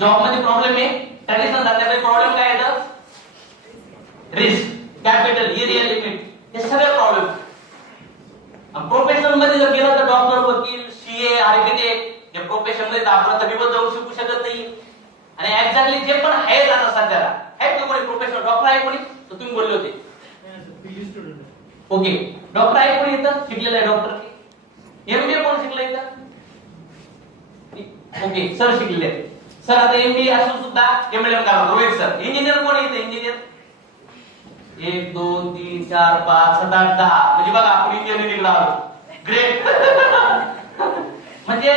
Job मध्ये problem आहे, traditional धंद्यामध्ये problem काय येतं? रिस्क, कॅपिटल, एरिया लिमिट, हे सगळे प्रॉब्लेम. प्रोफेशनल मध्ये जर गेलं तर डॉक्टर, वकील, सीए, आर्किटेक्ट या प्रोफेशन मध्ये आपण तरीपण जाऊ शिकू शकत नाही. आणि एक्झॅक्टली जे पण आहेत आता सध्याला आहेत का कोणी प्रोफेशनल डॉक्टर आहे कोणी? तर तुम्ही बोलले होते ओके, डॉक्टर आहे कोणी इथं शिकलेलं आहे? डॉक्टर एमबीए कोण शिकलं इथं? ओके, सर शिकलेले आहेत. सर आता एमबीए असून सुद्धा एमएलएम करा. रोहित सर. इंजिनियर कोण आहे इथं? इंजिनियर 1 2 3 4 5 7 8 10 म्हणजे बघा आपण इंजिनिअरिंगला आलो. ग्रेट. म्हणजे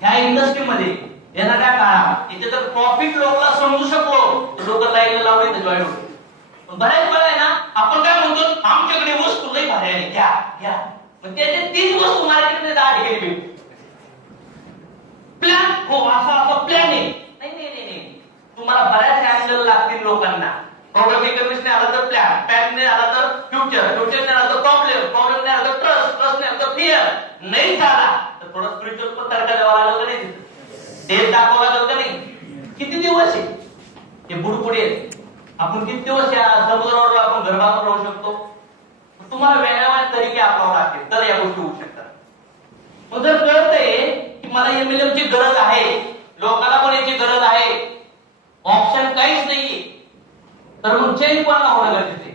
ह्या इंडस्ट्रीमध्ये येणाऱ्या काळात इथे जर प्रॉफिट लोकांना समजू शकलो तर लोक लाईनला लावले तर जॉईन होते. पण बऱ्याच वेळा आहे ना आपण काय म्हणतो, आमच्याकडे वस्तू लई भारी आहे, घ्या घ्या. मग त्याचे 3 वस्तू मार्केटमध्ये 10 ठिकाणी भेटते. प्लॅन हो असा प्लॅन आहे. नाही नाही नाही, तुम्हाला बऱ्याच अँगल लागतील लोकांना. प्रॉब्लेम इकॉनॉमिक्स नाही आला तर प्लॅन, प्लॅन नाही आला तर फ्युचर, फ्युचर नाही आला तर प्रॉब्लेम, प्रॉब्लेम नाही आला तर ट्रस्ट, ट्रस्ट नाही आला तर फिअर, नाही झाला तर थोडं स्पिरिच्युअल पण तडका द्यावा लागेल का नाही? ते दाखवावं लागेल का नाही? किती दिवस आहे हे बुडबुडे आहेत. आपण किती दिवस या समुद्रावर आपण घर बांधून राहू शकतो? तुम्हाला वेगळ्या तरीके आपल्यावर लागतील तर या गोष्टी होऊ शकतात. मग जर कळतंय की मला एमएलएम ची गरज आहे, लोकांना पण याची गरज आहे, ऑप्शन काहीच नाहीये, तर मग चेंज कोणाला होणं गरजेचं आहे?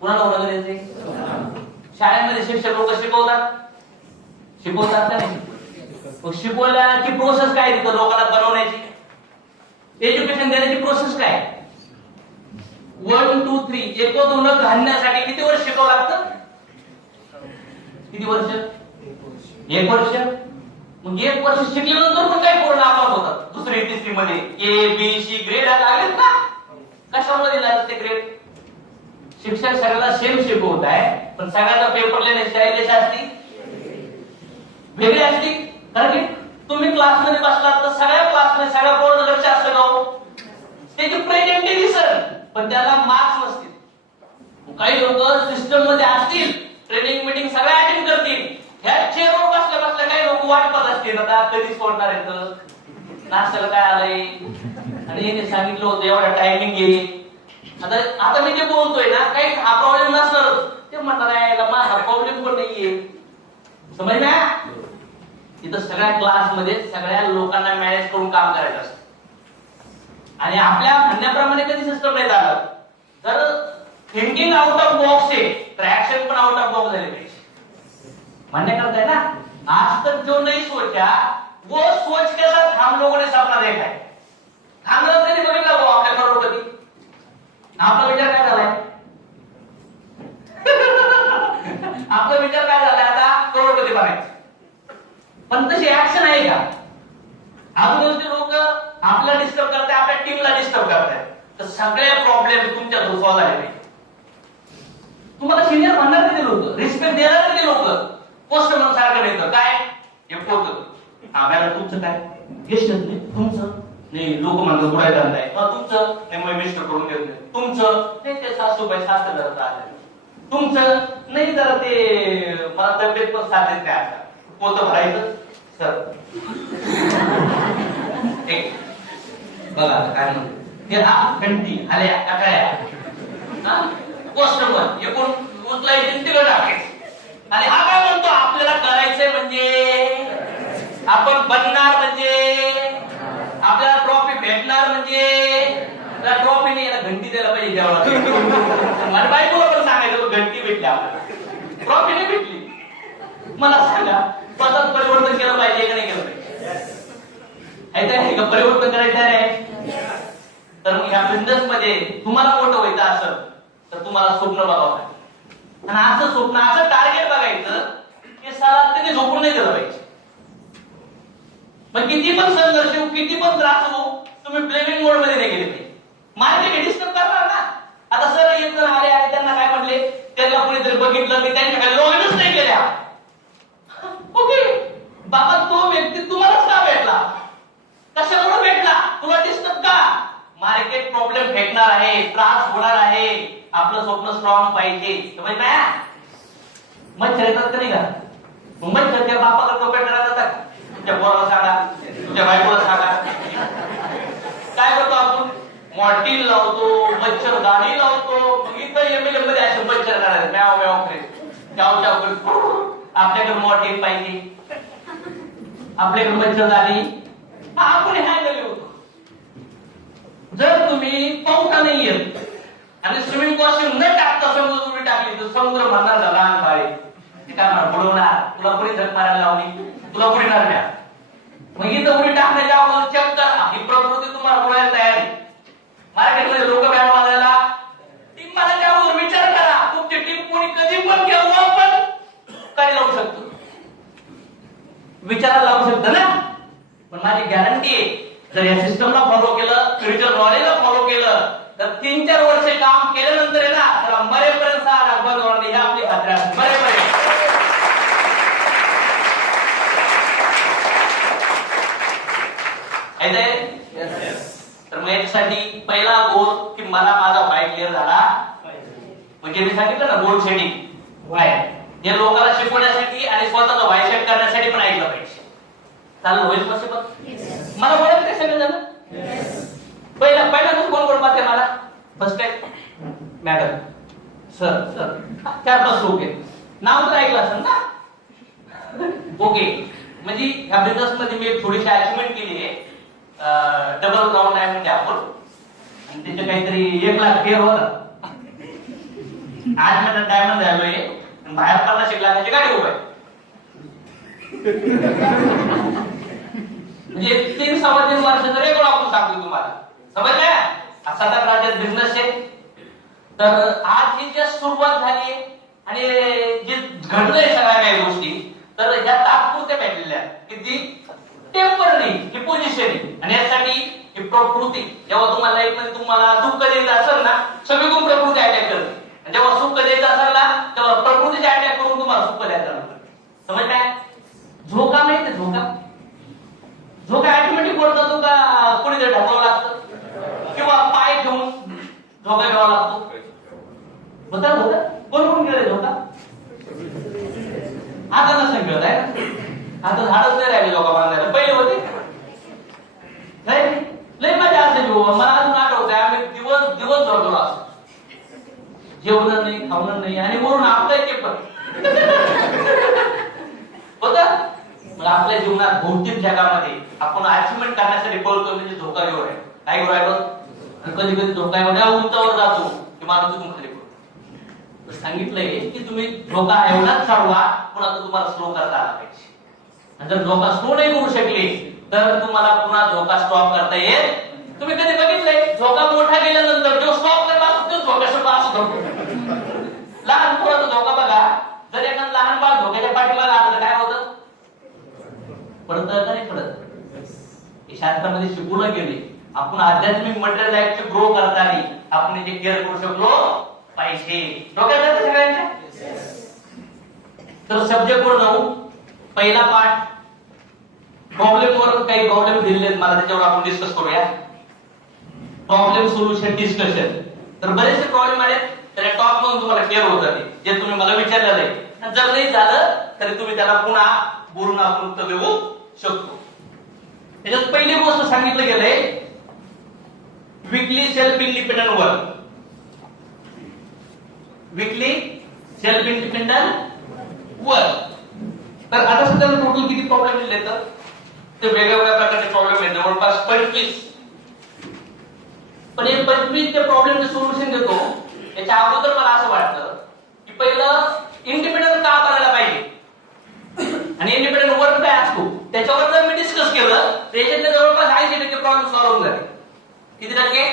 कोणाला होणं गरजेचं आहे? शाळेमध्ये शिक्षक लोक शिकवतात का नाही? शिकवण्याची प्रोसेस काय तिथं लोकांना बनवण्याची, एज्युकेशन देण्याची प्रोसेस काय? 1 2 3 एक घालण्यासाठी किती वर्ष शिकावं लागतं? किती वर्ष? 1 वर्ष. मग 1 वर्ष शिकल्यानंतर पण काही पूर्ण आपाप होतात. दुसरी तिसरी मध्ये ए बी सी ग्रेड लागेल ना? कशामध्ये लागत ते ग्रेड? शिक्षक सगळ्याला सेम शिकवत आहे, पण सगळ्याचा पेपर लिहिण्याची स्टाईल कशी असते? वेगळी असते. कारण की तुम्ही क्लासमध्ये बसलात तर सगळ्या क्लासमध्ये सगळ्या बोर्ड लक्ष असतं का? त्याची प्रेझेंटेशन पण त्याला मार्क्स नसतील. काही लोक सिस्टम मध्ये असतील, ट्रेनिंग मीटिंग सगळ्या अटेंड करतील, ह्या चेअरवर बसल्या बसल्या काही लोक वाट पाहत असतील आता कधी सोडणार आहेत, नाश्त्याला काय आलंय आणि याने सांगितलं होतं एवढा टायमिंग येईल. आता मी जे बोलतोय ना काही हा प्रॉब्लेम नसणार, ते म्हणणार आहे हा प्रॉब्लेम पण नाहीये. समज ना, इथं सगळ्या क्लासमध्ये सगळ्या लोकांना मॅनेज करून काम करायचं असतं. आणि आपल्या म्हणण्याप्रमाणे कधी सिस्टम नाही चालत. जर थिंकिंग आउट ऑफ बॉक्स आहे तर ऍक्शन पण आउट ऑफ बॉक्स झाले पाहिजे. मान्य करताय ना? आज तक जो नहीं सोचा वो सोच के साथ हम लोगों ने सपना देखा है. हम लोग कधी बघितला हो आपल्या करोडपती? आपला विचार काय झालाय? आपला विचार काय झालाय आता? करोडपती बनायचं. पण तशी ऍक्शन आहे का? अगोदरचे लोक आपल्याला डिस्टर्ब करतात, आपल्या टीमला डिस्टर्ब करतात, तर सगळे प्रॉब्लेम तुमच्या सॉल्व्ह झाले नाही. तुम्हाला सिनियर म्हणणार ते लोक, रिस्पेक्ट देणार ते लोक. पोस्ट म्हणून सारखं नाही काय हे पोत आम्हाला तुमचं काय गेस्ट नाही, तुमचं नाही लोक म्हणतात बुडायला आहे, तुमचं नाही मग मिस्टर करून देत नाही, तुमचं नाही ते सासूबाई सासू जरा तुमचं नाही जरा ते मला तब्येत पण साथ देत नाही. आता पोत भरायचं सर बघा काय म्हणतो ते हा घंटी आल्या टाकाया कस्टमर एकूण उचलायचे तिकडे टाकायचं. आणि हा काय म्हणतो आपल्याला करायचंय म्हणजे आपण बनणार म्हणजे आपल्याला ट्रॉफी भेटणार म्हणजे त्या ट्रॉफी नाही याला घंटी द्यायला पाहिजे जेव्हा. आणि बायकोला पण सांगायचं घंटी भेटली आपल्याला, ट्रॉफी नाही भेटली. मला सांगा स्वतःच परिवर्तन केलं पाहिजे का नाही केलं पाहिजे? का परिवर्तन करायचं आहे? तर मग ह्या बिझनेस मध्ये तुम्हाला मोठं व्हायचं असेल तर तुम्हाला स्वप्न बघावं लागेल. आणि असं स्वप्न असं टार्गेट बघायचं की साला त्याने झोपून नाही दिलं पाहिजे. मग किती पण संघर्ष हो, किती पण त्रास हो, तुम्ही ब्लेमिंग मोड मध्ये नाही गेले पाहिजे. मार्केट डिस्टर्ब करणार ना. आता सर एक जण आले आणि त्यांना काय म्हटले, त्यांना कोणीतरी बघितलं की त्यांच्याकडे लॉगिनच नाही केल्या. ओके बाबा, तो व्यक्ती तुम्हालाच का भेटला? कशामुळे भेटला? तुला डिस्टर्ब का? मार्केट प्रॉब्लेम फेकणार आहे, त्रास होणार आहे, आपलं स्वप्न स्ट्रॉंग पाहिजे. समज ना? मच्छर येतात का नाही का? मच्छर त्या बापाकडे कपडे करायला जातात. तुझ्या पोराला सांगा, तुझ्या बायकोला सांगा. काय करतो आपण? मॉर्टिन लावतो, मच्छरदाणी लावतो. मग इथं एमएलए मध्ये असे मच्छर करायचे म्याव म्याव करीत, चाव चाव करीत. आपल्याकडे मॉर्टिन पाहिजे, आपल्याकडे मच्छरदाणी, आपण हँडल होतो. जर तुम्ही पावटा नाही येत आणि स्विमिंग कॉस्ट्युम न टाकता समुद्र उडी टाकली तर समुद्र म्हणणार झाला लहान बाळे काय म्हणा बुडवणार, तुला कोणी झक मारायला लावली, तुला बुडणार द्या. मग इथं उडी टाकण्याच्या अगोदर चेक करा ही प्रकृती तुम्हाला बुडायला तयार आहे. मार्केटमध्ये लोक बॅट वाजायला टीम मारायच्या अगोदर विचार करा तुमची टीम कोणी कधी पण केव्हा पण काय लावू शकतो, विचारायला लावू शकतं ना. पण माझी गॅरंटी आहे जर या सिस्टमला फॉलो केलं, स्पिरिच्युअल नॉलेजला फॉलो केलं तर 3-4 वर्ष काम केल्यानंतर आहे ना त्याला मरेपर्यंत 6 लाख बंद होणार नाही. ही आपली खात्री आहे. मरेपर्यंत. तर मग याच्यासाठी पहिला गोल की मला माझा वाय क्लिअर झाला म्हणजे मी सांगितलं ना गोल सेटिंग वाय हे लोकांना शिकवण्यासाठी आणि स्वतःचा वाय सेट करण्यासाठी पण ऐकलं पाहिजे. चालू होईल पॉसिबल? मला बोलायचं ते सगळं झालं. पहिल्यांदाच कोण कोण पाहते मला first time madam sir sir 4-5 लोक आहेत. नाव तर ऐकलं असेल ना? ओके. म्हणजे ह्या बिझनेस मध्ये मी थोडीशी अचिव्हमेंट केली आहे. डबल ग्राउंड आहे म्हणजे आपण आणि त्याचे काहीतरी 1 लाख पेअर होता. 8 महिन्यात डायमंड झालोय आणि बाहेर 50 लाखाची गाडी उभा आहे. म्हणजे 3-3.25 वर्षाचा रेकॉर्ड आपण सांगतो तुम्हाला. समजलं? असा तर राज्यात बिझनेस आहे. तर आज ही जी सुरुवात झाली आणि जे घडलंय सगळ्या काही गोष्टी तर ह्या तात्पुरत्या भेटलेल्या किती टेम्पररी ही पोझिशन आहे. आणि यासाठी ही प्रकृती जेव्हा तुम्हाला लाईफ मध्ये तुम्हाला दुःख द्यायचं असेल ना सगळीकडून प्रकृती अटॅक करते आणि जेव्हा सुख द्यायचं असेल ना तेव्हा प्रकृतीचे अटॅक करून तुम्हाला सुख द्यायचं. समज काय? झोका माहिती झोका? झोका ऑटोमॅटिक वर जातो का कोणीतरी ढकलावं लागतं किंवा पाय घेऊन झोका घ्यावा लागतो? होता होता कोण कोण गेले झोका? आता नसेल खेळत आहे ना, आता झाडच नाही राहिले झोका बांधायला. पहिले होते नाही लय मजा असायची. मला अजून आठवतंय आम्ही दिवस दिवस झोपलो असं जेवणार नाही खावणार नाही आणि वरून आपलं ते पण होत. मग आपल्या जीवनात भौतिक जगामध्ये आपण अचिव्हमेंट करण्यासाठी बोलतो म्हणजे धोका घेऊन आहे. काय घेऊन राहिलो? कधी कधी धोका एवढ्या उंचावर जातो की माणूस तिथून खाली पडतो. सांगितलंय की तुम्ही धोका एवढाच चढवा पण आता तुम्हाला स्लो करता आला पाहिजे. आणि जर धोका स्लो नाही करू शकले तर तुम्हाला पुन्हा धोका स्टॉप करता येईल. तुम्ही कधी बघितलंय झोका मोठा गेल्यानंतर जो स्टॉप करला असतो तो धोका सुद्धा असतो. लहान पोराचा धोका बघा जर एखादं लहान बाळ धोक्याच्या पाठीमागे आलं काय होतं? पडत का नाही पडत? हे शास्त्रामध्ये शिकवलं गेले. आपण आध्यात्मिक मटेरियल लाईफचे ग्रो करताना आपण जे केअर करू शकलो पाहिजे. डोक्यात जातं सगळ्यांच्या? तर सब्जेक्ट वर जाऊ. पहिला पाठ प्रॉब्लेम वर काही प्रॉब्लेम दिलेले आहेत मला त्याच्यावर आपण डिस्कस करूया. Problem solution discussion. तर बरेचसे प्रॉब्लेम आहेत त्या टॉप म्हणून तुम्हाला क्लिअर होत जाते जे तुम्ही मला विचारलेलं आहे. जर नाही झालं तरी तुम्ही त्याला पुन्हा बोलून आपण उत्तर देऊ शकतो. त्याच्यात पहिली गोष्ट सांगितलं गेलंय weekly self independent work. Weekly self independent work. तर आता सध्या टोटल किती प्रॉब्लेम दिले तर ते वेगळ्या वेगळ्या प्रकारचे प्रॉब्लेम आहेत जवळपास 25. पण हे 25 ते प्रॉब्लेमचे सोल्युशन देतो याच्या अगोदर मला असं वाटतं की पहिलं इंडिपेंडंट का करायला पाहिजे आणि इंडिपेंडंट वर्क काय असतो त्याच्यावर जर मी डिस्कस केलं तर याच्यातले जवळपास 80% प्रॉब्लेम सॉल्व्ह होऊन जाते. किती टक्के?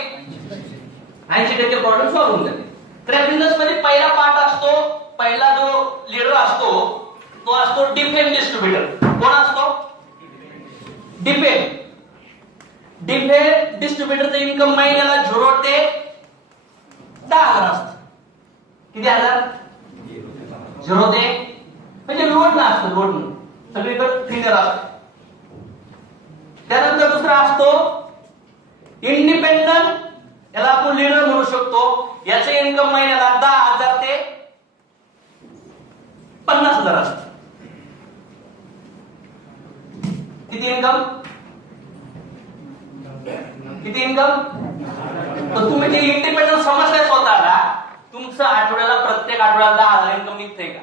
80% प्रॉब्लेम सॉल्व्ह होऊन जाते. तर या बिझनेस मध्ये पहिला पार्ट असतो, पहिला जो लीडर असतो तो असतो डिफेंड डिस्ट्रीब्युटर. कोण असतो? डिफेंड. डिफेंड डिस्ट्रीब्युटरचं इन्कम महिन्याला 0 ते 10,000 असतं. किती हजार? 0 ते म्हणजे लोड ना असतं. लोड सगळीकडे फिगर असतं. त्यानंतर दुसरा असतो इंडिपेंडंट. याला आपण लीडर म्हणू शकतो. याचे इन्कम महिन्याला 10,000 ते 50,000 असतं. किती इन्कम? किती इन्कम? तर तुम्ही जे इंडिपेंडन्स समजताय स्वतःला, तुमचं आठवड्याला प्रत्येक आठवड्याला 10,000 इन्कम निघतंय का?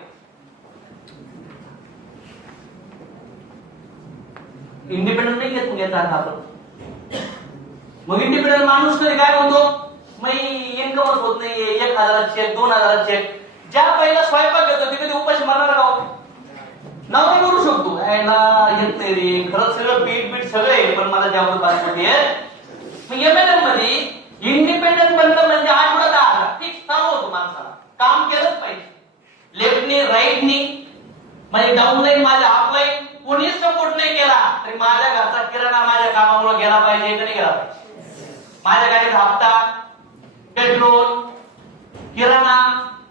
इंडिपेंडंट नाही घेत मग याचा अर्थ आपण. मग इंडिपेंडंट माणूस तरी काय म्हणतो, मग इन्कमच होत नाहीये, 1,000 चेक 2,000 चेक. ज्या पहिला स्वयंपाक घेतो ती कधी उपाशी मारणार का? नाव करू शकतो, येत नाही रे, खरंच सगळं पीठ सगळं आहे, पण मला ज्यावर पासपोर्ट आहे. मग एमएलएम मध्ये इंडिपेंडंट बनणं म्हणजे आठवड्यात 10,000 फिक्स चालू होतो माणसाला. काम केलंच पाहिजे, लेफ्टनी राईटनी, म्हणजे डाऊन लाईन माझ्या अपलाईन कोणीच सपोर्ट नाही केला तरी माझ्या घरचा किराणा माझ्या कामामुळे गेला पाहिजे का नाही गेला पाहिजे? माझ्या गाडीचा हप्ता, पेट्रोल, किराणा,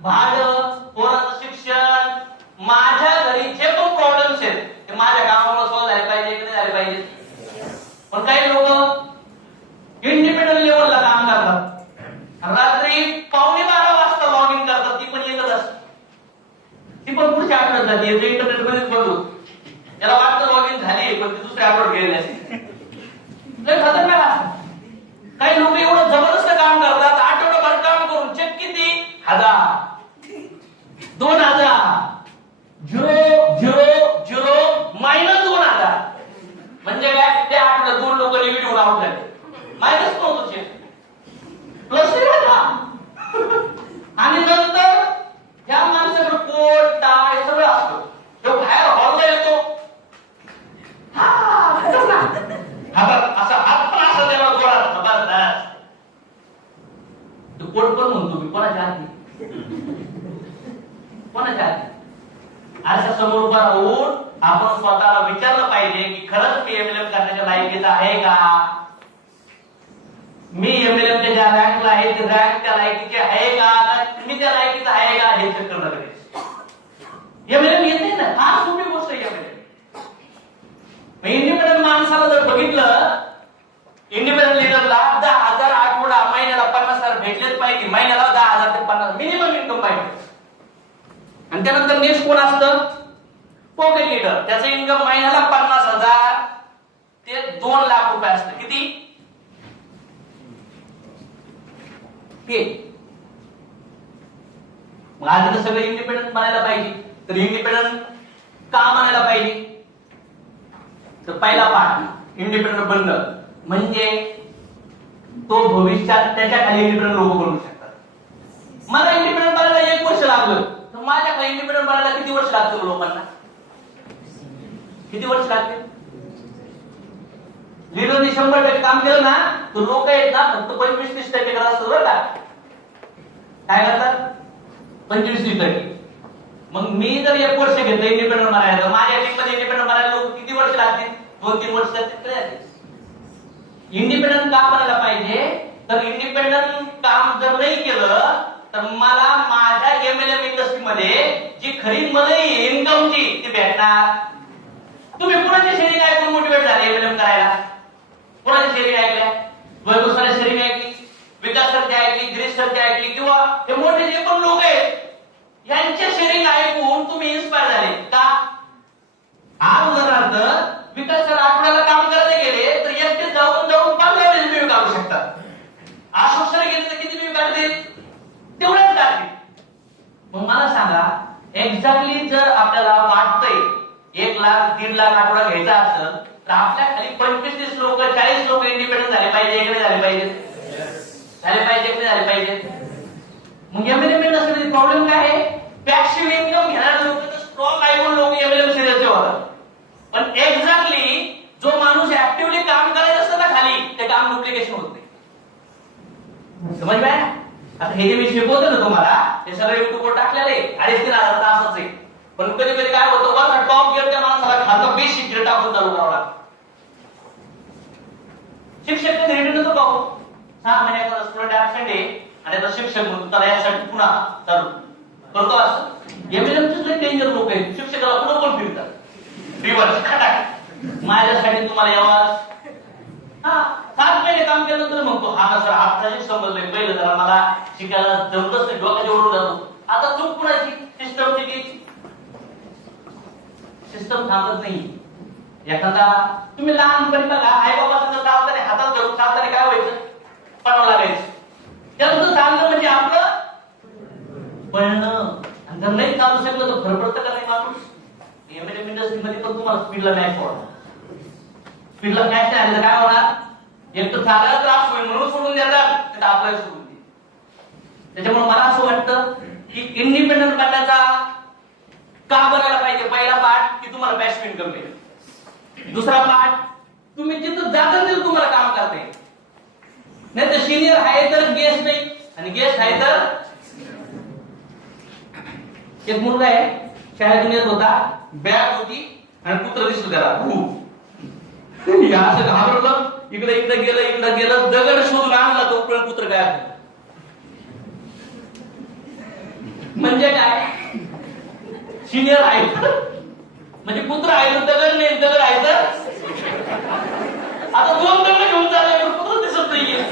भाडं, पोराचं शिक्षण, माझ्या घरी जे पण प्रॉब्लेम्स आहेत ते माझ्या कामामुळे सॉल्व्ह झाले पाहिजे की नाही झाले पाहिजे? पण काही लोक इंडिपेंडंट लेवलला काम करतात, रात्री 11:15 वाजता लॉग इन करतात, ती पण एकच असते, ती पण पुढच्या आठवड्यात जाते, इंटरनेट मध्येच बघू. याला वाटतं लॉग इन झाली पण ती दुसऱ्या आठवड्यात गेलेली असते. लय खतरनाक असतं. काही लोक एवढं जबरदस्त काम करतात, आठवडाभर काम करून चेक किती? 1,000 2,000 0 मायनस 2,000. म्हणजे काय? त्या आठवड्यात 2 लोक निगेटिव्ह आउट झाले, मायनस नव्हतं चेक, प्लस आणि नंतर या माणसाकडे कोट टाय सगळं असतं. तो बाहेर हॉलला येतो, असा हात पण असा त्याला जोरात खबरदार. तो कोट पण म्हणतो मी कोणाच्या हाती, कोणाच्या हाती. अशा समोर उभा राहून आपण स्वतःला विचारलं पाहिजे की खरंच मी एमएलएम करण्याच्या लायकीचा आहे का? मी एमएलएमच्या ज्या रँकला आहे ते रँक त्या लायकीचे आहे का? मी त्या लायकीचा आहे का हे चेक करणं गरजेचं. एमएलएम येते ना, फार सोपी गोष्ट आहे एमएलएम. इंडिपेंडंट माणसाला जर बघितलं, इंडिपेंडंट लीडरला 10,000 आठवडा, महिन्याला 50,000 भेटलेच पाहिजे. महिन्याला 10,000 ते 50,000 मिनिमम इन्कम पाहिजे. आणि त्यानंतर नेक्स्ट कोण असतं? Pocket leader. त्याचं इन्कम महिन्याला 50,000 ते 2 लाख रुपये असतं. किती? हे मग आधी तर सगळं इंडिपेंडंट बनायला पाहिजे, तर इंडिपेंडंट का बनायला पाहिजे? तर पहिला पाठ इंडिपेंडंट बनणं म्हणजे तो भविष्यात त्याच्या खाली इंडिपेंडंट लोक बनवू शकतात. मला इंडिपेंडंट बनायला 1 वर्ष लागलं, तर माझ्या खाली इंडिपेंडंट बनायला किती वर्ष लागतील लोकांना? किती वर्ष लागतील? लीडरने 100% काम केलं ना, तर लोक आहेत ना फक्त 25-30% करत असतात बरं का. काय करतात? 25-30%. मग मी जर 1 वर्ष घेतलं इंडिपेंडंट बनायला, तर माझ्या टीम मध्ये इंडिपेंडंट बनायला लोक किती वर्ष लागतील? 2-3 वर्ष लागतील. इंडिपेंडंट काम बनायला पाहिजे, तर इंडिपेंडंट काम जर नाही केलं तर मला माझ्या एमएलएम इंडस्ट्रीमध्ये जी खरी मला इन्कमची ती भेटणार. तुम्ही कोणाची शेअरिंग ऐकून मोटिवेट झाले एमएलएम करायला? कोणाची शेअरिंग ऐकल्या? वैभव सर शेअरिंग ऐकली, विकास सरची ऐकली, गिरीश सरची ऐकली, किंवा हे मोठे जे पण लोक आहेत यांच्या शेअरिंग ऐकून तुम्ही इन्स्पायर झाले का? आज उदाहरणार्थ विकास सर आठवड्याला काम करायला गेले तर एकटे जाऊन 15 रिव्ह्यू काढू शकतात. अशोक सर गेले तर किती रिव्ह्यू काढते? तेवढ्याच काढते. मग मला सांगा, एक्झॅक्टली जर आपल्याला वाटतंय 1 लाख 1.5 लाख आठवडा घ्यायचा असेल तर आपल्या खाली 25-30 लोक 40 लोक इंडिपेंडंट झाले पाहिजे की नाही झाले पाहिजे? झाले पाहिजे की नाही झाले पाहिजे? मग एमएलएम इंडस्ट्रीमध्ये प्रॉब्लेम काय आहे? पॅसिव्ह इन्कम घेणारे लोक तर स्ट्रॉंग ऐकून लोक एमएलएम सिरियसचे होतात, पण एक्झॅक्टली जो माणूस ऍक्टिव्हली काम करायचं असतं ना खाली, ते काम डुप्लिकेशन होत नाही. समज काय? आता हे जे मी शिकवतो ना तुम्हाला, हे सगळं युट्यूबवर टाकलेलं आहे, 2,500-3,000 तासाच आहे. पण कधी कधी काय होतं, वरचा टॉप गिअरच्या माणसाला खातं बेसिक गिअर टाकून चालू करावं लागतं. शिक्षक कधी रिटर्न येतो पाहू, 6 महिन्याचा स्टुडंट ऍबसेंट आहे आणि आता शिक्षक म्हणतो त्याला यासाठी पुन्हा चालू करतो. असं एमएलएमचेच लय डेंजर लोक आहेत, शिक्षकाला पुढे पण फिरतात रिव्हर्स खटाक. माझ्यासाठी तुम्हाला यावाच 7 महिने काम केल्यानंतर म्हणतो हा ना सर आत्ताशी समजलंय, पहिलं जरा मला शिकायला जमतच नाही, डोक्याच्या वरून जातो. आता चूक कुणाची? सिस्टमची. सिस्टम थांबत नाही. एखादा तुम्ही लहानपणी बघा आई बाबाचं जर चालताना हातात धरून चालताना काय व्हायचं? पडावं लागायचं. त्यानंतर चालणं म्हणजे आपलं पळणं. आणि जर नाही चालू शकलं तर फरफडतं का नाही माणूस? एमएलएम इंडस्ट्रीमध्ये पण तुम्हाला स्पीडला नाही पडणार. स्पीडला मॅच नाही आलं काय होणार? एक तर चालायला त्रास होईल म्हणून सोडून देतात, तर आपल्याला सोडून दे. त्याच्यामुळे मला असं वाटतं की इंडिपेंडंट बनण्याचा का बनायला पाहिजे. पहिला पाठ की तुम्हाला बॅस्ट इन्कम मिळेल. दुसरा पाठ तुम्ही जिथं जाता तिथं तुम्हाला काम करता येईल. नाही तर सिनियर आहे तर गेस्ट नाही, आणि गेस्ट आहे तर एक मुलगा आहे शाळेतून येत होता, बॅग होती आणि कुत्र दिसलं त्याला. या असं घाबरलं, इकडे इकडे गेलं, दगड शोधून आणला तो कुत्र गायब. म्हणजे काय? सिनियर आहे म्हणजे कुत्र आहे तर दगड नाही, दगड आहे तर आता दोन दगड घेऊन चालले पण कुत्र दिसत नाहीये.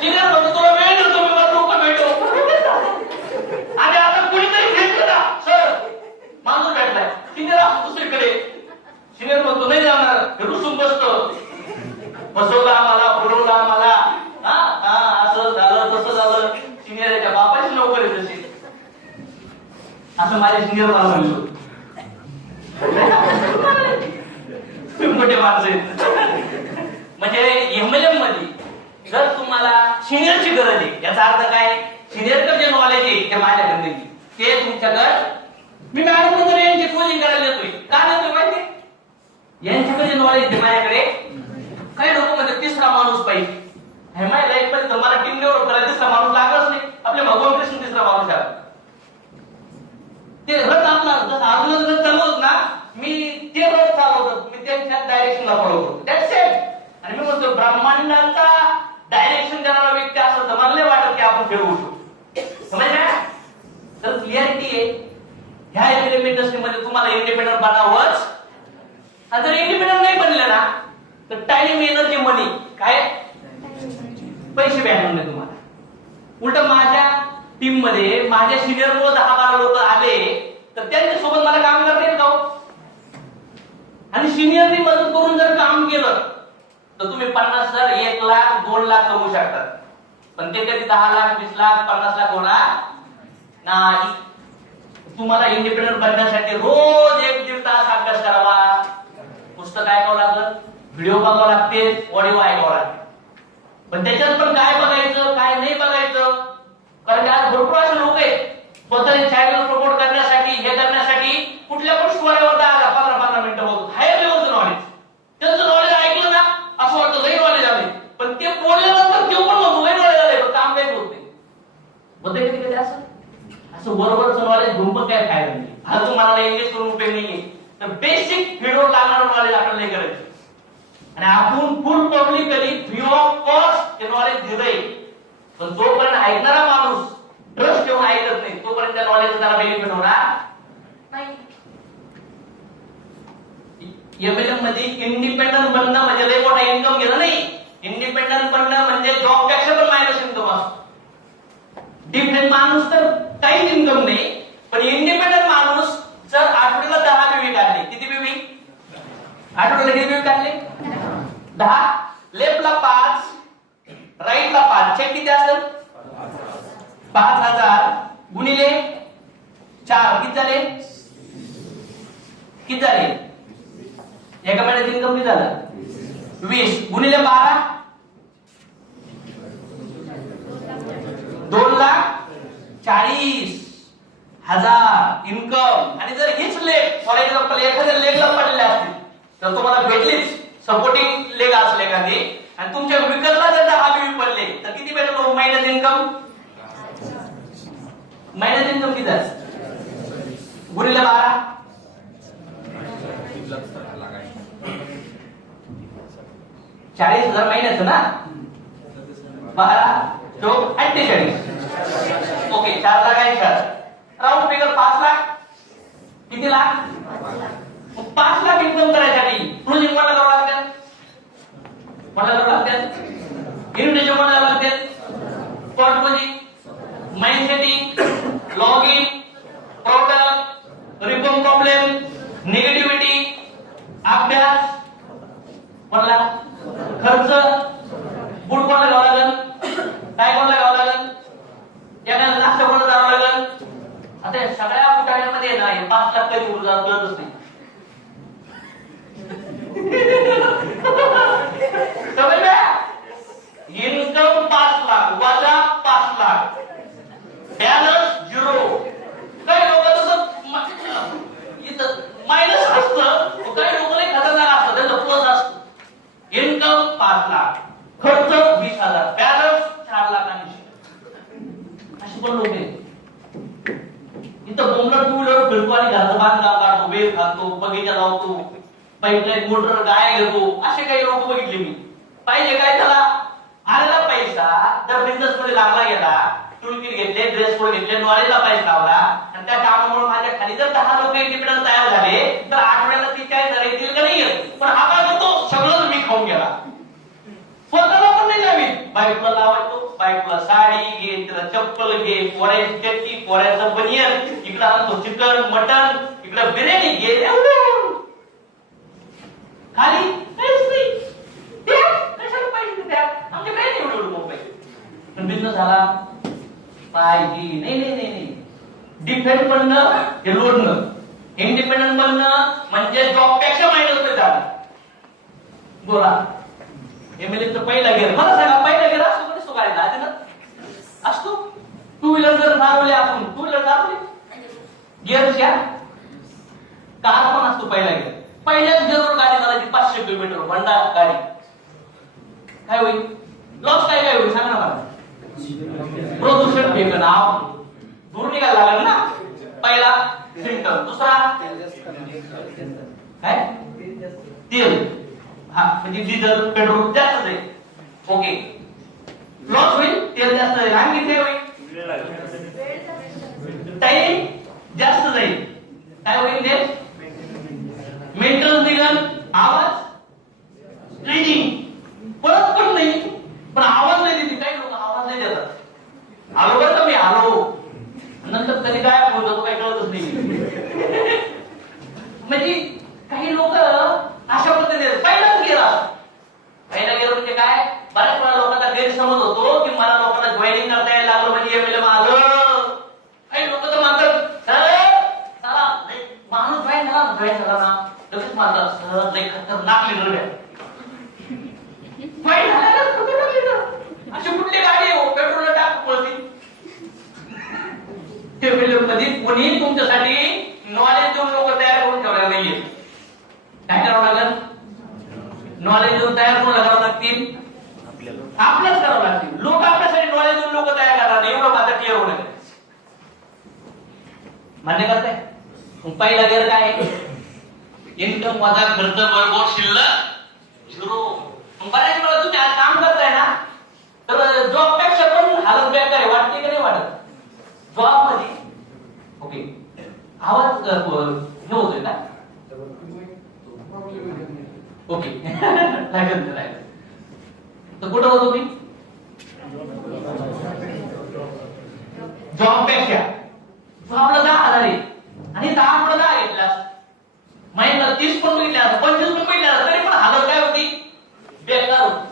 सिनियर म्हणतो तुला वेळ देतो मी, मला लोक भेटो. आणि आता कुणीतरी घेतलं ना सर माणूस भेटलाय, सिनियर असतो दुसरीकडे. सिनियर म्हणतो नाही जाणार, रुसून बसतो. फसवलं आम्हाला, बुडवलं आम्हाला, असं झालं तसं झालं. सिनियरच्या बापाची नोकरी तशी. असं माझ्या सिनियर मला म्हणलो. मोठे माणसं आहेत. म्हणजे एमएलएम मध्ये जर तुम्हाला सिनियरची गरज आहे, याचा अर्थ काय? सिनियरकडे जे नॉलेज आहे ते माझ्याकडे नाही, ते तुमच्याकडे. मी मॅडम तर यांची कोचिंग करायला येतोय. का देतोय माहिती? यांच्याकडे जे नॉलेज आहे माझ्याकडे. काही लोक म्हणजे तिसरा माणूस पाहिजे. हे माझ्या लाईफ मध्ये तर मला टीम डेव्हलप करायला तिसरा माणूस लागलाच नाही. आपले भगवान कृष्ण तिसरा माणूस आहे. ते रथ आपला जसं अर्जुन रथ चालवत ना, मी ते रथ चालवतो, मी त्यांच्या डायरेक्शनला फॉलो करतो. That's it. आणि मी म्हणतो ब्रह्मांडाचा डायरेक्शन देणारा व्यक्ती असं तर मला नाही वाटत की आपण फिरवू शकतो. समजलं? तर क्लिअरिटी आहे. ह्या एमएलएम इंडस्ट्रीमध्ये तुम्हाला इंडिपेंडंट बनावंच. आणि जर इंडिपेंडंट नाही बनले ना तर टाइम, एनर्जी, मनी काय पैसे भेटणार नाही तुम्हाला. उलट माझ्या टीम मध्ये माझ्या सिनियर मुळे 10-12 लोक आले तर त्यांच्यासोबत मला काम करता येईल का? आणि सिनियरनी मदत करून जर काम केलं तर तुम्ही 50,000, 1 लाख, 2 लाख कमवू शकता. पण ते कधी 10 लाख, 20 लाख, 50 लाख होणार नाही. तुम्हाला इंडिपेंडंट बनण्यासाठी रोज 1-1.5 तास अभ्यास करावा. पुस्तक ऐकावं लागत, व्हिडिओ बघावं लागते, ऑडिओ ऐकावं लागते. पण त्याच्यात पण काय बघायचं काय नाही बघायचं. कारण आज भरपूर असे लोक आहेत स्वतःचे चॅनल प्रमोट करण्यासाठी, हे करण्यासाठी कुठल्या पण स्टोरीवर 10-15 मिनिटं बोलतो. हायर लेवलचं नॉलेज. त्यांचं नॉलेज ऐकलं ना असं वाटतं लई नॉलेज आले, पण ते बोलल्यानंतर ते पण म्हणतो लई नॉलेज आले, पण काम काहीच होत नाही. होते कधी कधी असं बरोबरचं नॉलेज घेऊन पण काय फायदा नाही. हा तुम्हाला इंग्लिश करून उपयोग नाहीये. तर बेसिक फीडवर लागणारं नॉलेज आपल्याला नाही करायचं. आणि आपण फुल पब्लिकली फ्री ऑफ कॉस्ट ते नॉलेज दिलंय. पण जोपर्यंत ऐकणारा माणूस ट्रस्ट ठेवून ऐकत नाही तोपर्यंत त्या नॉलेजचा त्याला बेनिफिट होणार नाही. एमएलएम मध्ये इंडिपेंडंट बनणं म्हणजे लय मोठा इन्कम घेणं नाही. इंडिपेंडंट बनणं म्हणजे जॉब पेक्षा पण मायनस इन्कम असतो. डिफरंट माणूस तर काहीच इन्कम नाही, पण इंडिपेंडंट माणूस जर आठवड्याला 10 बीवी काढले. किती बीवी? आठवड्याला किती बीवी काढले? 10. लेफ्टला 5, राईटला 5. चेक किती असेल? 5,000 गुणिले 4 किती झाले? किती झाले? एका महिन्यात इन्कम किती झालं? 20 गुणिले 12 2,40,000 इन्कम. आणि जर हीच लेग फॉर एक्झाम्पल एखाद्या लेगला पडले असतील तर तुम्हाला भेटलीच सपोर्टिंग लेग असले एखादी, आणि तुमच्या विकलला जर 10 बीवी पडले तर किती भेटलो महिन्यात इन्कम? महिन्यात इन्कम किती झालं? गुणिले 12 40,000 महिन्याचं ना. 12 तो 48. ओके 4 लाख आहे सर. Round figure 5 lakh. किती लाख? 5 लाख इन्कम करायसाठी क्लोजिंग मला करावं लागतं. मला करावं लागतं. इन्व्हेस्टमेंट मला लागतं. Spot closing, mind setting, log in, product, reform problem, negativity, अभ्यास कोणाला, खर्च बुड कोणाला घ्यावं लागेल, काय कोणाला घ्यावं लागेल, एखाद्या नाश्ता कोणाला जावं लागेल. आता या सगळ्या कुटाण्यामध्ये ना हे 5 लाख कधी ऊर्जा कळतच नाही. इन्कम 5 लाख वजा 5 लाख बॅलन्स 0. काही लोकांचं इथं मायनस असतं, काही लोकांना खतरनाक असतं, त्यांचं प्लस असतं. इन्कम 5 लाख, खर्च 20,000, बॅलन्स 4 लाखांनी. अशी पण लोक आहेत. इथं बोंबलत टू व्हीलर फिरतो आणि घराचं बांधकाम काढतो, वेल खातो, बगीचा लावतो, पाईपलाईन मोटर गाय घेतो. असे काही लोक बघितले मी. पाहिजे काय त्याला आलेला पैसा जर बिझनेस मध्ये लागला गेला, टूलकिट घेतले, ड्रेस कोड घेतले, नॉलेजला पैसा लावला आणि त्या कामामुळे माझ्या खाली जर 10 लोक इंडिपेंडन्स तयार झाले तर आठवड्याला 40,000 येतील का नाही येत. पण हा काय करतो, सगळं मी खाऊन गेला. स्वतःला पण नाही लावीत. बायकोला लावायचो, बायकोला साडी घे, तिला चप्पल घे, पोळ्याची चटणी, पोळ्याचं बनियन, इकडे आणतो चिकन मटन, इकडे बिर्याणी घे, खाली काहीच नाही. कशाला पाहिजे त्या आमच्याकडे नाही एवढं मोबाईल. पण बिझनेस झाला पाहिजे. नाही डिपेंड बनणं हे लोडणं, इंडिपेंडंट बनणं म्हणजे जॉब पेक्षा मायनस मध्ये झालं. बोला एमएलएचं पहिला गेअर मला सांगा, पहिला गेअर असतो का नसतो गाडीला? आधी ना असतो. टू व्हीलर जर चालवले आपण, टू व्हीलर चालवले गिअरच्या, कार पण असतो पहिला गेअर. पहिल्याच गिअरवर गाडी चालायची 500 किलोमीटर होंडा गाडी. काय होईल लॉस, काय होईल सांगा ना मला. प्रदूषण फेकन दूर निघायला लागेल ना. पहिला सिम्पटम. दुसरा काय, तेल. हा म्हणजे डिझेल पेट्रोल जास्त आहे. ओके, लॉस होईल, तेल जास्त जाईल. आणखी ते होईल टाइम जास्त जाईल. काय होईल ते मेंटेनन्स निघाल, आवाज ट्रेनिंग परत पण नाही. पण आवाज नाही देते. काही लोक आवाज नाही देतात. आलो बरं का मी आलो, नंतर कधी काय बोलतो काही कळतच नाही. म्हणजे काही लोक अशा पद्धतीने पहिलाच गेला. पहिला गेला म्हणजे काय, बऱ्याच वेळा लोकांना गैरसमज होतो की मला लोकांना जॉईनिंग करता यायला लागलं म्हणजे एमएलए आलं. काही लोक तर म्हणतात चला माणूस जॉईन झाला ना लगेच म्हणतात सर लई खतरनाक लिडर आहे. अशी कुठली गाडी आहे पेट्रोल टाक पळती. मध्ये कोणी तुमच्यासाठी नॉलेज देऊन लोक तयार करून ठेवलेले नाहीये. काय करावं लागेल, नॉलेज देऊन तयार करून करावं लागतील, आपल्याच करावं लागतील. लोक आपल्यासाठी नॉलेज देऊन लोक तयार करणार नाही. एवढं माझं क्लिअर होणार आहे. मान्य करताय? पहिला गेअर काय, इन्कम वजा खर्च बरोबर शिल्लक 0. बऱ्याच वेळा तुम्ही आज काम करताय ना, तर जॉब पेक्षा पण हालत बेकार आहे. वाटते की नाही वाटत? जॉब मध्ये ओके आवाज हे होतोय का? ओके तर कुठं होतो मी? जॉब पेक्षा जॉबला 10,000 आहे आणि 10 पुढे 10 घेतल्यास महिन्याला 30 पण मिळल्या, 25 पण मिळल्या, तरी पण हालत काय होती, बेकार होती.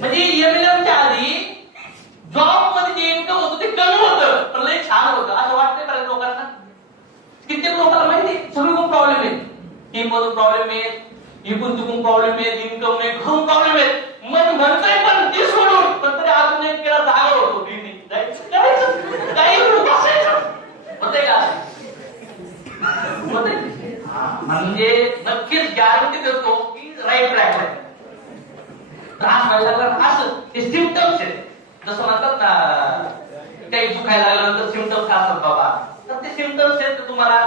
म्हणजे एमएलएमच्या आधी जॉब मध्ये जे इन्कम होतं ते कमी होतं पण लय छान होतं असं वाटतंय बऱ्याच लोकांना. कित्येक लोकांना माहिती सगळीकडून प्रॉब्लेम आहे. टीम मधून प्रॉब्लेम आहेत, इकडून तिकडून प्रॉब्लेम आहेत, इन्कम नाही, घरून प्रॉब्लेम आहेत. मन म्हणतंय पण ते सोडून पण तरी अजून एक केला जागा होतो काही होतंय का म्हणजे नक्कीच गॅरंटी देतो की राईट ट्रॅक आहे. त्रास व्हायला लागला असं ते सिम्पटम्स आहेत. जसं म्हणतात ना काही दुखायला लागल्यानंतर सिम्पटम्स असतात बाबा, तर ते सिम्पटम्स आहेत तर तुम्हाला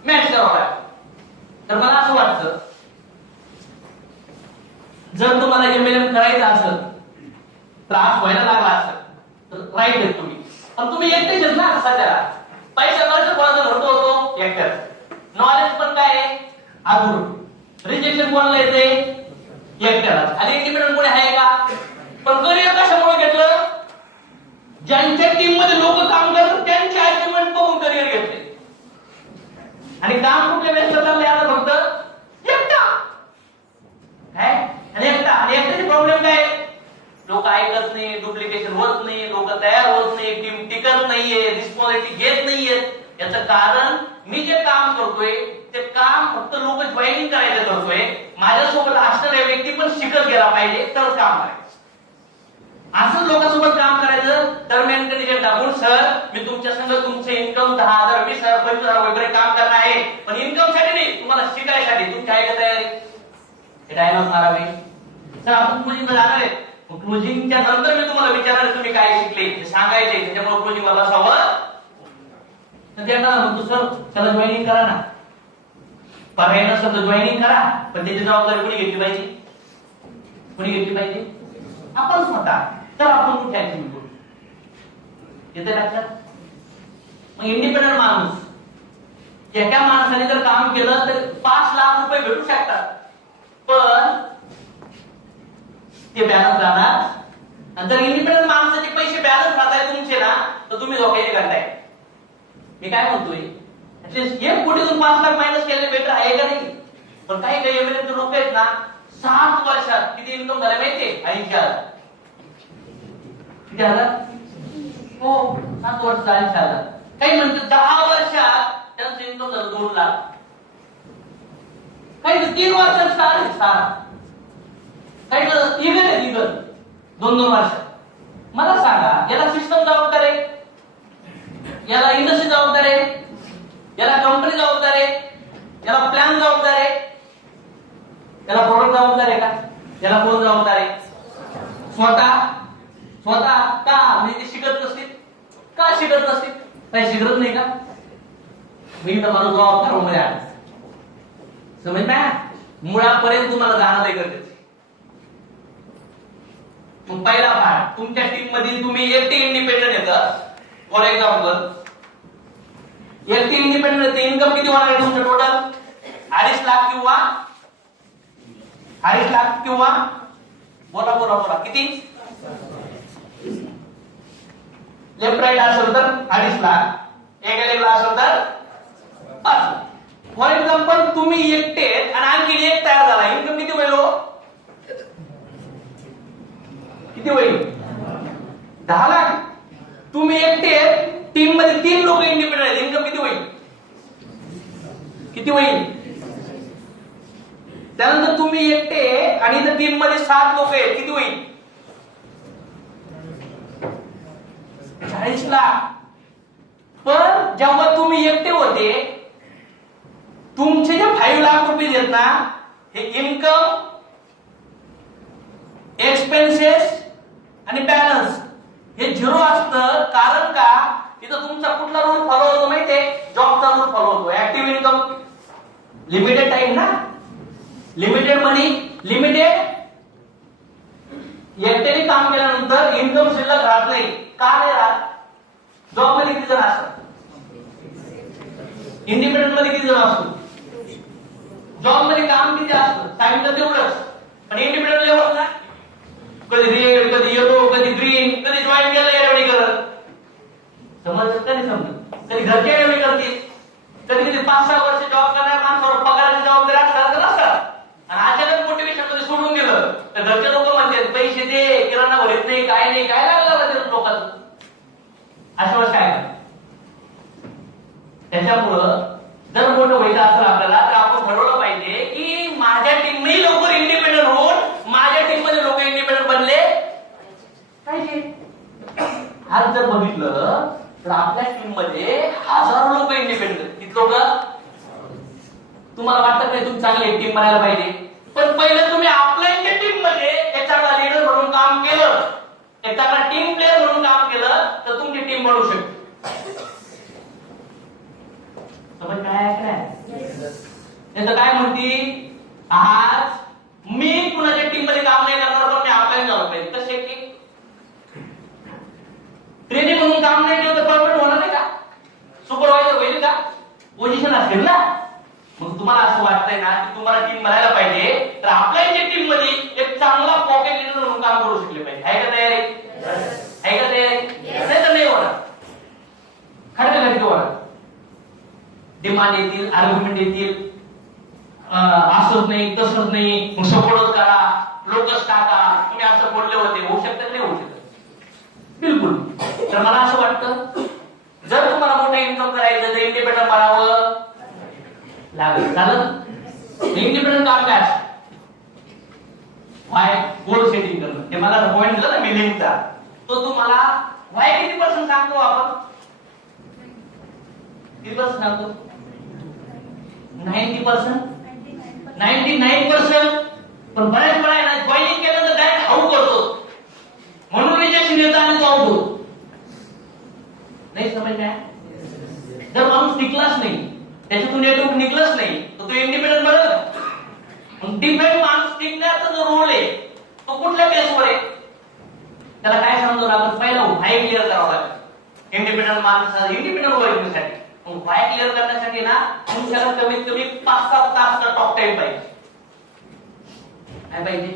मॅच करावं लागेल. तर मला असं वाटतं जर तुम्हाला एमएलएम करायचं असेल, त्रास व्हायला लागला असेल तर राईट आहे तुम्ही. पण तुम्ही एकटेच ना सध्याला पैसा खर्च कोणाचा घडतो होतो एकट्याच. नॉलेज पण काय आहे अधूर. रिजेक्शन कोणाला येते एकट्यालाच. आणि इंडिपेंडंट कोणी आहे का? पण करिअर कशामुळे घेतलं? ज्यांच्या टीम मध्ये लोक काम करतात त्यांचे अचिव्हमेंट बघून करिअर घेतले. आणि काम कुठल्या वेळेस चाललंय आता फक्त एकटा काय आणि एकट्याचे प्रॉब्लेम काय लोक ऐकत नाही डुप्लिकेशन होत नाही लोक तयार होत नाही टीम टिकत नाहीये रिस्पॉन्सिबिलिटी घेत नाहीयेत याचं कारण मी जे काम करतोय ते काम फक्त लोक जॉईनिंग करायचं करतोय माझ्यासोबत असणाऱ्या व्यक्ती पण शिकत गेला पाहिजे तरच काम करायचं असं लोकांसोबत काम करायचं दरम्यान कंडिशन टाकून सर मी तुमच्या संग तुमचं इन्कम 10,000 20,000 25,000 वगैरे काम करणार आहे पण इन्कम साठी नाही तुम्हाला शिकायसाठी तुमची आहे का तयारी हे डायलॉग मारावे सर आपण क्लोजिंगला जाणार आहे क्लोजिंगच्या नंतर मी तुम्हाला विचारणार तुम्ही काय शिकले हे सांगायचे त्याच्यामुळे क्लोजिंगला बसावं तर त्यांना म्हणतो सर त्याला जॉईनिंग करा ना पर्याय नसेल तर जॉईनिंग करा पण त्याची जबाबदारी कोणी घेतली पाहिजे कोणी घेतली पाहिजे आपण स्वतः तर आपण कुठे ऍक्शन करू येते लक्षात मग इंडिपेंडंट माणूस एका माणसाने जर काम केलं तर 5 लाख रुपये भेटू शकतात पण ते बॅलन्स राहणार आणि जर इंडिपेंडंट माणसाचे पैसे बॅलन्स राहताय तुमचे ना तर तुम्ही धोक्याचे करताय मी काय म्हणतोय ऍटलीस्ट 1 कोटीतून 5 लाख मायनस केले बेटर आहे का नाही पण काही काही एव्हरेज लोक आहेत ना 7 वर्षात किती इन्कम झालं माहितीये 80,000 किती झालं हो 7 वर्ष 40,000 काही म्हणतात 10 वर्षात त्यांचं इन्कम झालं 2 लाख काही 3 वर्षात स्टार काही इगल आहे इगल 2-2 वर्षात मला सांगा याला सिस्टम जबाबदार आहे याला इंडस्ट्री जबाबदार आहे याला कंपनी जबाबदार आहे याला प्लॅन जबाबदार आहे याला प्रोडक्ट जबाबदार आहे का याला कोण जबाबदार आहे स्वतः का म्हणजे ते शिकत नसतील का शिकत नसतील काही शिकत नाही का मी तर माणूस जबाबदार मध्ये आला समज ना मुळापर्यंत तुम्हाला जाणं नाही गरजेचं मग पहिला भाग तुमच्या टीम मधील तुम्ही एकटे इंडिपेंडंट येतं फॉर एक्झाम्पल एकटे इंडिपेंडंट येते इन्कम किती होणार आहे तुमचं टोटल 2.5 लाख किंवा 2.5 लाख किंवा बोला किती लेफ्ट राईट असेल तर 2.5 लाख एका लेवला असेल तर 5 लाख फॉर एक्झाम्पल तुम्ही एकटे आणि आणखी एक तयार झाला इन्कम किती होईल किती होईल 10 लाख तुम्ही एकटे टीम मध्ये 3 लोक इंडिपेंडंट आहेत इन्कम किती होईल त्यानंतर तुम्ही एकटे आणि इथं टीम मध्ये 7 लोक आहेत किती होईल 40 लाख पण जेव्हा तुम्ही एकटे होते तुमचे जे 5 लाख रुपये आहेत ना हे इन्कम एक्सपेन्सेस आणि बॅलन्स हे 0 असतं कारण का इथं तुमचा कुठला रूल फॉलो होतो माहितीये जॉबचा रूल फॉलो होतो ऍक्टिव्ह इन्कम लिमिटेड टाइम ना लिमिटेड मनी लिमिटेड एकट्याने काम केल्यानंतर इन्कम शिल्लक राहत नाही का नाही राहत जॉब मध्ये किती जण असतात इंडिपेंडंट मध्ये किती जण असतो जॉब मध्ये काम किती असतं सांगितलं तेवढंच पण इंडिपेंडंट लेवल ना कधी रेड कधी येलो कधी ग्रीन कधी जॉईन केलं यावेळी करत समजत का नाही समजत कधी घरच्या यावेळी करतील कधी कधी 5-6 वर्ष जॉब करणाऱ्या माणसावर पगाराची जबाबदारी असतात तर असतात आणि अचानक मोटिवेशन मध्ये सोडून गेलं तर घरचे लोक म्हणतात पैसे दे किराणा भरत नाही काय लागलं लोकांचं अशा वेळेस काय त्याच्यामुळं जर मोठं व्हायचं असेल आपल्याला तर आपण ठरवलं पाहिजे की माझ्या टीम मी लवकर इंडिपेंडंट होऊन माझ्या टीम मध्ये लोक इंडिपेंडंट बनले पाहिजे आज जर बघितलं तर आपल्या टीम मध्ये हजारो लोक इंडिपेंडंट किती लोक तुम्हाला वाटतं नाही तुम्ही चांगली टीम बनायला पाहिजे पण पहिलं तुम्ही आपल्या टीम मध्ये एक चांगला लीडर म्हणून काम केलं एक चांगला टीम प्लेअर म्हणून काम केलं तर तुमची टीम बनवू शकते समज काय म्हणती आज मी कुणाच्या टीम मध्ये काम नाही करणार पण मी आपल्याला झालं पाहिजे कसे की ट्रेनिंग म्हणून काम नाही केलं तर परमनंट होणार नाही का सुपरवायझर होईल का पोझिशन असेल ना मग तुम्हाला असं वाटतंय ना की तुम्हाला टीम बनायला पाहिजे तर आपल्या टीम मध्ये एक चांगला पॉकेट लीडर म्हणून काम करू शकले पाहिजे आहे का तयारी आहे का तयारी नाही तर नाही होणार खडका घडकी होणार डिमांड येतील, आर्ग्युमेंट येतील, असंच नाही तसंच नाही, मग सपोर्टच करा, लोकच टाका, तुम्ही असं बोलले होते, होऊ शकतं नाही होऊ शकत? बिलकुल. तर मला असं वाटतं जर तुम्हाला मोठं इन्कम करायचं तर इंडिपेंडंट बनावं लागेल. झालं? इंडिपेंडंट काम काय असतं? व्हाय गोल सेटिंग करणं. ते मला पॉइंट दिला ना मी लिंकचा, तो तुम्हाला व्हाय किती पर्सेंट सांगतो आपण? किती पर्सेंट सांगतो? 90%, 99%. पण बऱ्याच वेळा आहे ना जॉईनिंग केलं तर डायरेक्ट हाऊ करतो, म्हणून रिजेक्शन येतं आणि तो आउट होतो. नाही समजलं? जर माणूस टिकलाच नाही, त्याच्यातून नेटवर्क निघलंच नाही, तर तो इंडिपेंडंट बनत. मग डिपेंड माणूस टिकण्याचा जो रोल आहे तो कुठल्या बेसवर आहे? त्याला काय समजावं लागेल? पहिला व्हाय क्लिअर करावं लागेल. इंडिपेंडंट माणसाला इंडिपेंडंट व्हायसाठी व्हाय क्लिअर करण्यासाठी ना तुमच्याला कमीत कमी 5-7 तासचा टॉक टाइम पाहिजे. काय पाहिजे?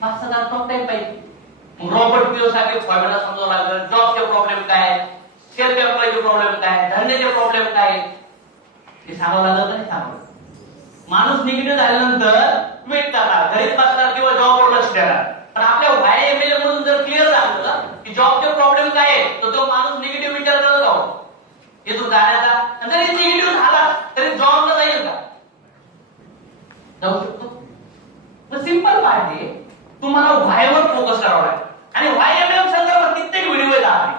5-7 तास टॉक टाइम पाहिजे. मग रॉबर्ट पिओ सारखे फॉर्म्युला समजावं लागेल. जॉबचे प्रॉब्लेम काय, सेल्फ एम्प्लॉयचे प्रॉब्लेम काय, धंद्याचे प्रॉब्लेम काय, हे सांगावं लागेल का नाही सांगावं? माणूस निगेटिव्ह झाल्यानंतर वेट करणार, घरीच बसणार किंवा जॉबवर लक्ष देणार. पण आपल्या व्हाय एमएलए मधून जर क्लिअर झालं की जॉबचे प्रॉब्लेम काय आहे, तर तो माणूस निगेटिव्ह विचार करत आहोत इथून जाण्याचा. आणि जरी निगेटिव्ह झाला तरी जॉबला जाईल का? जाऊ शकतो. सिंपल पार्ट आहे, तुम्हाला व्हायवर फोकस करावा लागेल. आणि व्हाय एमएलए संदर्भात कित्येक व्हिडिओ आहेत.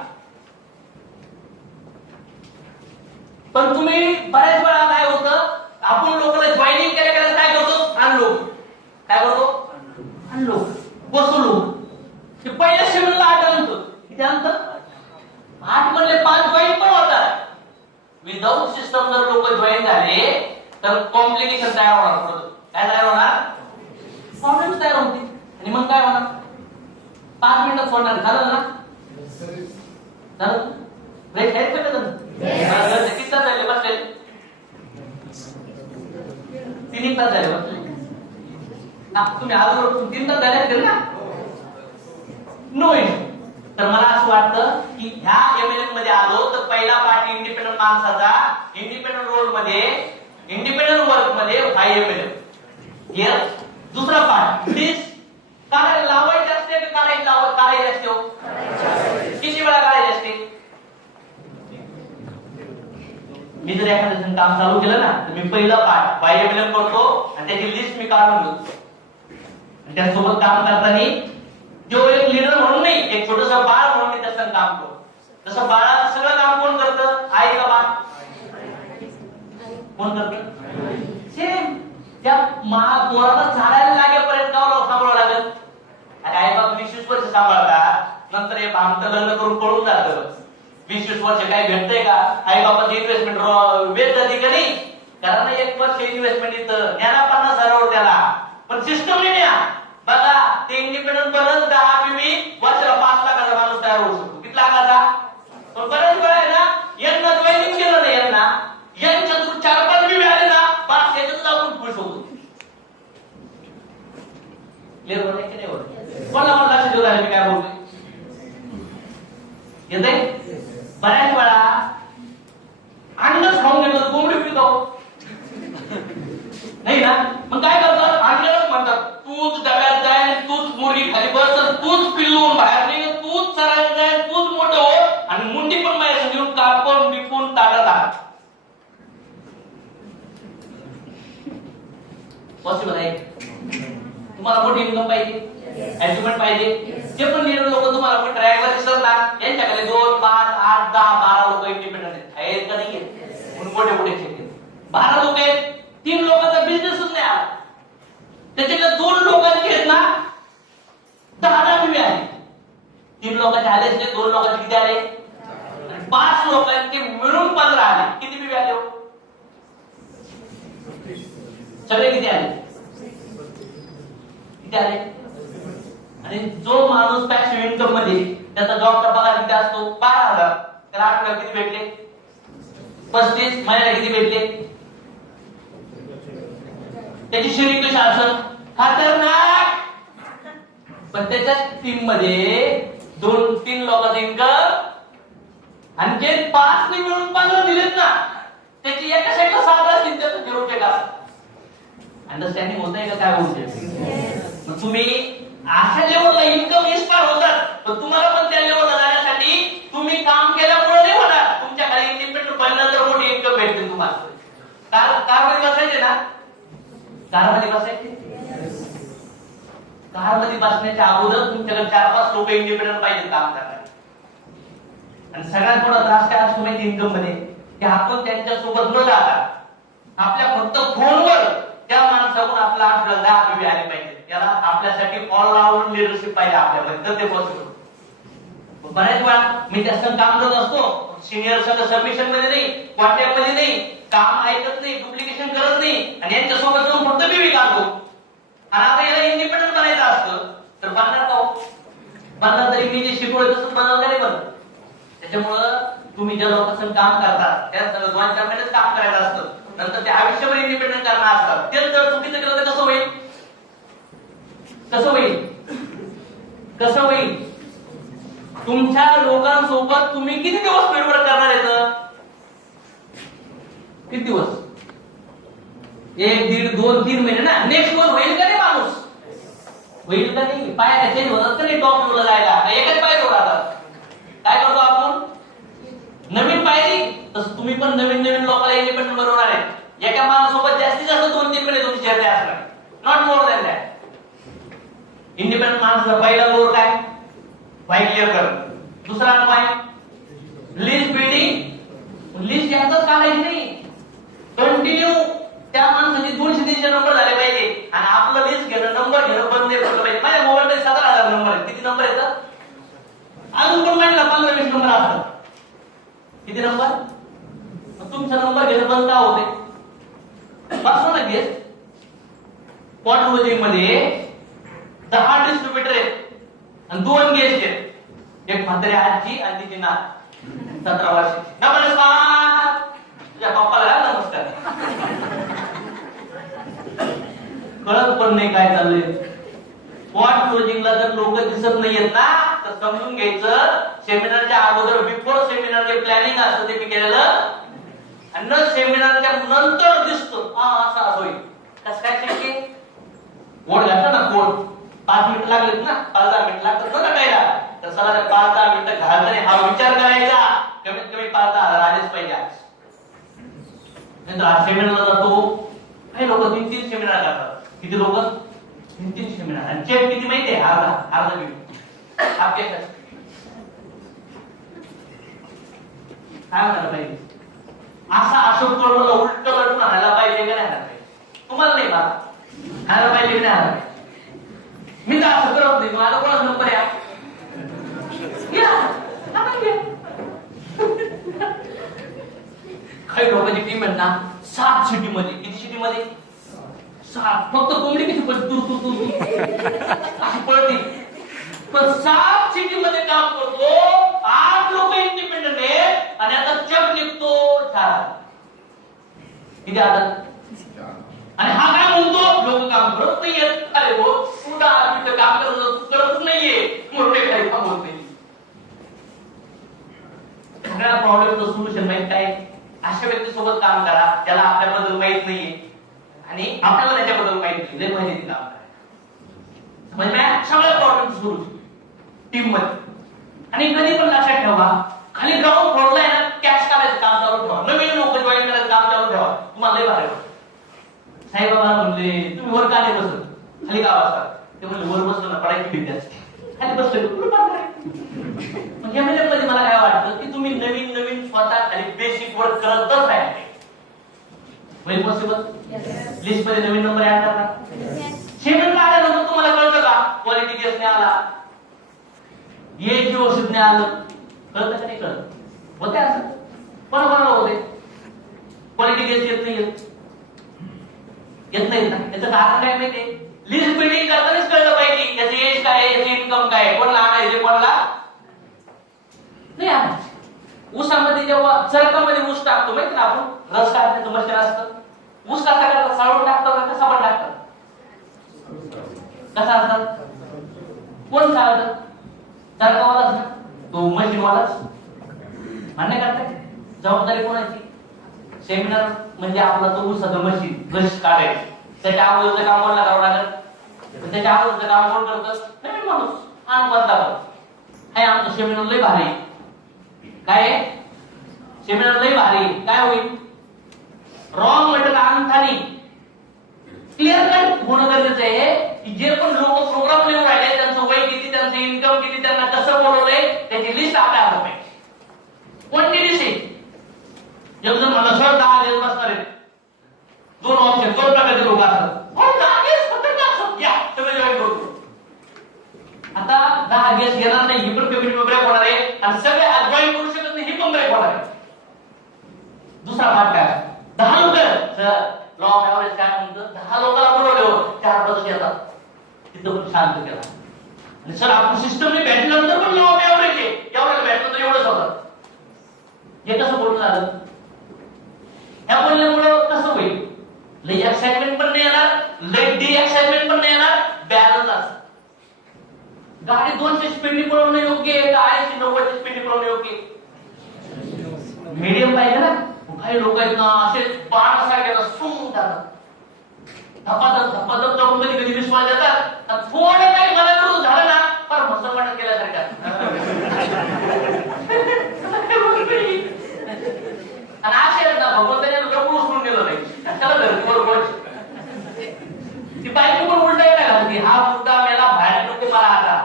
पण तुम्ही बऱ्याच वेळा काय होतं, आपण लोकांना जॉईनिंग केल्या केल्या काय करतो? आणलो काय करतो? आणलो बसवलो. ते पहिल्या शेड्यूलला 8 आणतो. किती आणतं? 8 मधले 5 जॉईन पण होतात. विदाउट सिस्टम जर लोक जॉईन झाले तर कॉम्प्लिकेशन तयार होणार. काय तयार होणार? प्रॉब्लेम तयार होतील. आणि मग काय होणार? 5 मिनिटात सोडणार. झालं ना? झालं? ब्रेक आहे का? किती तास झाले बसले? 3 तास झाले बसले. तुम्ही अगोदर 3 तास झाले असतील ना? नो. तर मला असं वाटतं की ह्या एमएलएम मध्ये आलो तर पहिला पार्ट इंडिपेंडंट माणसाचा, इंडिपेंडंट रोल मध्ये, इंडिपेंडंट वर्क मध्ये व्हाय एमएलएम. हिअर दुसरा पार्ट दिस काढायला लावायचे असते की काढायचे असते? हो, किती वेळा काढायचे असते? मी जर एखाद्या काम चालू केलं ना तर मी पहिला पार्ट व्हाय एमएलएम करतो आणि त्याची लिस्ट मी काढून घेतो. त्यासोबत काम करताना जो एक लीडर म्हणून नाही, एक छोटसा बाळ म्हणून मी त्याचं काम करतो. तसं बाळाचं सगळं काम कोण करतं? आई का बाळ? कोण करतं? सेम. त्या पोराला झाडायला लागेपर्यंत सांभाळावं लागेल. आणि आई बाप 20-20 वर्ष सांभाळतात, नंतर हे भामचं लग्न करून पळून जातं. 20-20 वर्ष काय भेटतंय का? आई बापाची इन्व्हेस्टमेंट वेस्ट जाते का नाही? कारण 1 वर्ष इन्व्हेस्टमेंट इथं ज्ञाना 50,000 त्याला, पण सिस्टम नाही. बघा ते इंडिपेंडंट बनत 10 वर्षाला 5 लाखाचा माणूस तयार होऊ शकतो. किती लाखाचा? पण बऱ्याच वेळा आहे ना यांना जॉईनिंग केलं नाही, यांच्या 4-5 बीबी आले ना पास याच्यातच आपण खुश होतो. क्लिअर होत की नाही होत? कोणाला मला लक्ष देऊ राहिले मी काय बोलतोय? येते? बऱ्याच वेळा अंडच खाऊन घेतो, कोंबडी पितो नाही ना. मग काय करतात? अंड्यालाच म्हणतात तूच डब्यात जाय, तूच मुरगी खाली बस, तूच पिल्लून बाहेर निघ, तूच चरायला जाय, तूच मोठं हो, आणि मुंडी पण माझ्या घेऊन कापून बिपून ताटात आण. पॉसिबल आहे? तुम्हाला मोठी इन्कम पाहिजे, अचिव्हमेंट पाहिजे. जे पण लीडर लोक तुम्हाला पण ट्रॅकवर दिसतात ना, यांच्याकडे 2, 5, 8, 10, 12 लोक इंडिपेंडंट आहेत का नाही? मोठे मोठे क्षेत्र 12 लोक आहेत. 3 लोकांचा बिझनेसच नाही आला, त्याच्याकडे 2 लोकांचे आहेत ना 10 बीबी आले. 3 लोकांचे आले असते, 2 लोकांचे किती आले? 5 लोकांचे मिळून 15 आले. किती बीबी आले? सगळे किती आले? किती आले? आणि जो माणूस पॅसिव्ह इन्कम मध्ये त्याचा जॉबचा पगार किती असतो? 12,000. त्याला आठवड्याला किती भेटले? 35. महिन्याला किती भेटले? त्याची शेअरिंग कशी असेल? खतरनाक. पण त्याच्या टीम मध्ये 2-3 लोकांचं इन्कम आणि जे 5 ने मिळून 15 दिलेत ना, त्याची एका साईडला 7 असतील त्याचं 0 चेक असतं. अंडरस्टँडिंग होत आहे का काय होत? मग तुम्ही अशा लेवलला इन्कम इन्स्पायर होतात, पण तुम्हाला पण त्या लेवलला जाण्यासाठी तुम्ही काम केल्यामुळे नाही होणार. तुमच्याकडे इंडिपेंडंट बनल्यानंतर मोठी इन्कम भेटते तुम्हाला. कारमध्ये बसायचे ना, कारमध्ये बसायचे, कारमध्ये बसण्याच्या अगोदर तुमच्याकडे 4-5 लोक इंडिपेंडंट पाहिजे काम करणार. आणि सगळ्यात मोठा त्रास काय असतो माहिती इन्कम मध्ये, की आपण त्यांच्यासोबत न जाता आपल्या फक्त फोनवर त्या माणसाकडून आपला आपल्याला 10 आले पाहिजे. त्याला आपल्यासाठी ऑलराऊंड लिडरशिप पाहिजे आपल्यामध्ये, तर ते पॉसिबल. बऱ्याच वेळा मी त्या संग काम करत असतो, सिनियर संघ सबमिशन मध्ये नाही, कॉन्टॅक्ट मध्ये नाही, काम ऐकत नाही, डुप्लिकेशन करत नाही, आणि यांच्यासोबत जाऊन फक्त बीवी काढतो. आणि आता याला इंडिपेंडंट बनायचं असतं तर बनणार का? बनणार तरी मी जे शिकवलं तसंच बनवलं नाही बनत. त्याच्यामुळं तुम्ही ज्या लोकांचं काम करतात त्या 2-4 महिनेच काम करायचं असतं, नंतर ते आयुष्यभर इंडिपेंडंट करणार असतात. तेच जर चुकीचं केलं तर कसं होईल? कसं होईल? कसं होईल? तुमच्या लोकांसोबत तुम्ही किती दिवस फील्डवर करणार आहेत? किती दिवस? 1, 1.5, 2, 3 महिने ना. नेक्स्ट वन होईल का नाही माणूस? होईल का नाही? पाय चेंज होतात का नाही टॉप फ्लोरला जायला? एकच पाय राहतात. काय करतो आपण? नवीन पायरी. तसं तुम्ही पण नवीन नवीन लोकांना इंडिपेंडंट बनवणार आहे. एका माणसासोबत जास्तीत जास्त 2-3 महिने तुमची चर्चा असणार, not more than that. Independent माणसाचा पहिला फ्लोर काय? फाय क्लिअर कर. दुसरा पाय लिस्ट बिल्डिंग. लिस्ट यातच काढायची नाही, कंटिन्यू त्या माणसाचे 200-300 नंबर झाले पाहिजे. आणि आपलं लिस्ट घेणं, नंबर घेणं बंद नाही पडलं पाहिजे. माझ्या मोबाईल मध्ये 17,000 नंबर आहेत. किती नंबर येतात? अजून पण महिन्याला 15-20 नंबर असतात. किती नंबर? तुमचा नंबर घेणं बंद का होते? बसवा ना गेस. पॉट मध्ये 10 डिस्ट्रीब्युटर आहेत आणि 2 गेस्ट आहेत. एक म्हातारी आजी आणि तिची नात 17 वर्षाची. नमस्कार. तुझ्या पप्पाला नमस्कार. कळत पण नाही काय चाललंय. स्पॉट क्लोजिंगला जर लोक दिसत नाहीयेत ना, तर समजून घ्यायचं सेमिनारच्या अगोदर बिफोर सेमिनार जे प्लॅनिंग असतं ते मी केलेलं, आणि न सेमिनारच्या नंतर दिसतो असं होईल. कसं काय शक्य? कोड घातला ना, कोड 5 मिनिट लागलेत ना, 5-10 मिनिट लागतात ना टाकायला, तर चला 5-10 मिनिटं घालताना हा विचार करायचा कमीत कमी 5-10 हजार आलेच पाहिजे आज. नंतर आज सेमिनारला जातो, काही लोक 3-3 सेमिनार करतात. किती लोक? 3-3 सेमिनार. आणि चेक किती माहितीये? अर्धा मिनिट. काय म्हणायला पाहिजे? असा अशोक चळवळला उलट लटून आणायला पाहिजे का नाही आणायला पाहिजे? तुम्हाला नाही, मला आणायला पाहिजे की नाही आणायला पाहिजे? मी तर असं करत नाही. माझा कोणाचा नंबर आहे? काही लोकांची टीम आहे ना 7 सिटी मध्ये. किती सिटी मध्ये? 7. फक्त कोंबडी किती पळते? तू अशी पळते. पण 7 सिटी मध्ये काम करतो. 8 लोक इंडिपेंडंट आहेत आणि आता चक निघतो 4. किती आलं? आणि हा काय म्हणतो? लोक काम करत नाहीयेत. अरे हो, तू काम करत नाहीये म्हणून काही काम होत नाही. सगळ्या प्रॉब्लेमचं सोल्युशन माहित काय? अशा व्यक्तीसोबत काम करा ज्याला आपल्याबद्दल माहित नाहीये आणि आपल्याला त्याच्याबद्दल माहित नाही, लय माहिती काम करायचं. म्हणजे सगळ्या प्रॉब्लेम सोल्युशन टीम मध्ये. आणि कधी पण लक्षात ठेवा, खाली ग्राउंड फ्लोरला आहे ना कॅश काढायचं काम चालू ठेवा. नवीन लोक जॉईन करायचं काम चालू ठेवा. तुम्हाला लय भारी वाटतं. साहेब बाबा म्हणले तुम्ही वर का नाही बसत? खाली का बसता? ते म्हणले वर बसलं ना पडायची भीती असते. खाली बसले मग या मध्ये मला काय वाटतं की तुम्ही नवीन नवीन स्वतः खाली बेसिक वर्क करतच आहे. वेल पॉसिबल? लिस्ट मध्ये नवीन नंबर ऍड करा. सेमिनारला आल्यानंतर तुम्हाला कळतं का क्वालिटी गेस नाही आला, ये व्यवस्थित नाही आलं? कळतं का नाही कळत? होते असं कोणाला होते? क्वालिटी गेस येत नाही, येत नाही ना. याचं कारण काय माहितीये? लिस्ट बिल्डिंग करतानाच कळलं पाहिजे त्याचं एज काय आहे, याची इन्कम काय आहे, कोणाला आणायचे कोणाला नाही आणायचे. ऊसामध्ये जेव्हा चरकामध्ये ऊस टाकतो माहिती ना आपण, रस काढण्याचं मशीन असतं. ऊस कसा करतात? साळून टाकतो का कसा पण टाकतात? कसा असतात? कोण चालतं? चरकावालाच ना, तो मशीनवालाच. मान्य करताय? जबाबदारी कोणाची? सेमिनार म्हणजे आपला तो उसाचं मशीन रस काढायचं, त्याच्या अगोदरचं काम कोणाला करावं लागत, त्याच्या अगोदरचं काम कोण करतं? नवीन माणूस अनुभव. हे आमचं सेमिनार लय भारी. काय सेमिनार लय भारी. काय होईल? रॉंग म्हटलं अंगठानी क्लिअर कट होणं गरजेचं आहे की जे पण लोक प्रोग्राम लिहून राहिले त्यांचं वय किती, त्यांचं इन्कम किती, त्यांना कसं बोलवलंय त्याची लिस्ट आपल्या हातात पाहिजे. कोणती लिस्ट आहे? एक जण मला सर 10 दिवस बसणार आहेत. 2 ऑप्शन, 2 प्रकारचे लोक असतात. आता 10 दिवस घेणार नाही ही पण कमिटी ब्रेक होणार आहे आणि सगळे जॉईन करू शकत नाही ही पण ब्रेक होणार आहे. दुसरा भाग काय? 10 लोक सर लॉ ऑफ एव्हरेज काय म्हणतं, 10 लोकांना बोलवलं 4 तास घेतात. तिथं पण शांत केला आणि सर आपण सिस्टमने भेटल्यानंतर पण लॉ ऑफ एव्हरेज आहे, एवढं भेटलं तर एवढंच होतं. हे कसं बोलणं झालं? ह्या बोलण्यामुळे कसं होईल? लई एक्साइटमेंट पण नाही येणार, लई डी एक्साइटमेंट पण नाही येणार, बॅलन्स असं. गाडी 200 स्पीडने पळवणं योग्य आहे का 80-90 स्पीडने पळवणं योग्य आहे? मीडियम पाहिजे ना. काही लोक आहेत ना असे बाण असा गेला सूम जातात, धपाधप जाऊन कधी कधी विश्वास देतात आणि थोडं काही मला विरोध झालं ना फार मसलमाट केल्यासारखं. आणि असे आहेत ना भगवंताने डबल उचलून गेलं नाही त्याला बरोबर ती बायको पण उलटा येणं घालती. हा मुद्दा मेला बाहेर नको मला आता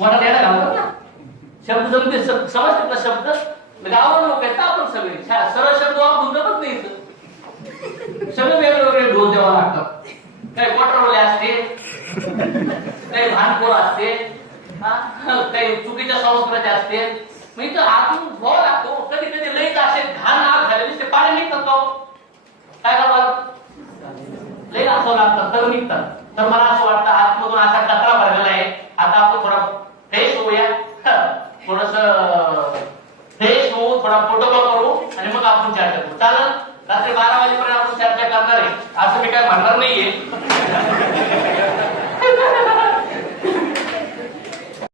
वडाला येणं घालतात ना. शब्द जमते समजते का? शब्द गावावर लोक आहेत ना आपण सगळे सरळ शब्द वापरून जमत नाही. सगळे वेगवेगळे डोस द्यावा लागतात. काही वॉटरवले असते, काही भानपोर असते, काही चुकीच्या संस्कृती असते. मग इथं आतून धुवा लागतो. कधी कधी लईच असे घाण नाक झाले दिसते पाणी निघतात का? काय करतात? लई असं लागतात तर निघतात. तर मला असं वाटतं आतमधून असा कचरा भरलेला आहे. आता आपण थोडा फ्रेश होऊया, थोडस फ्रेश होऊ, थोडा प्रोटोकॉल करू आणि मग आपण चर्चा करू. चालेल? रात्री 12 वाजेपर्यंत आपण चर्चा करणार आहे असं मी काय म्हणणार नाही.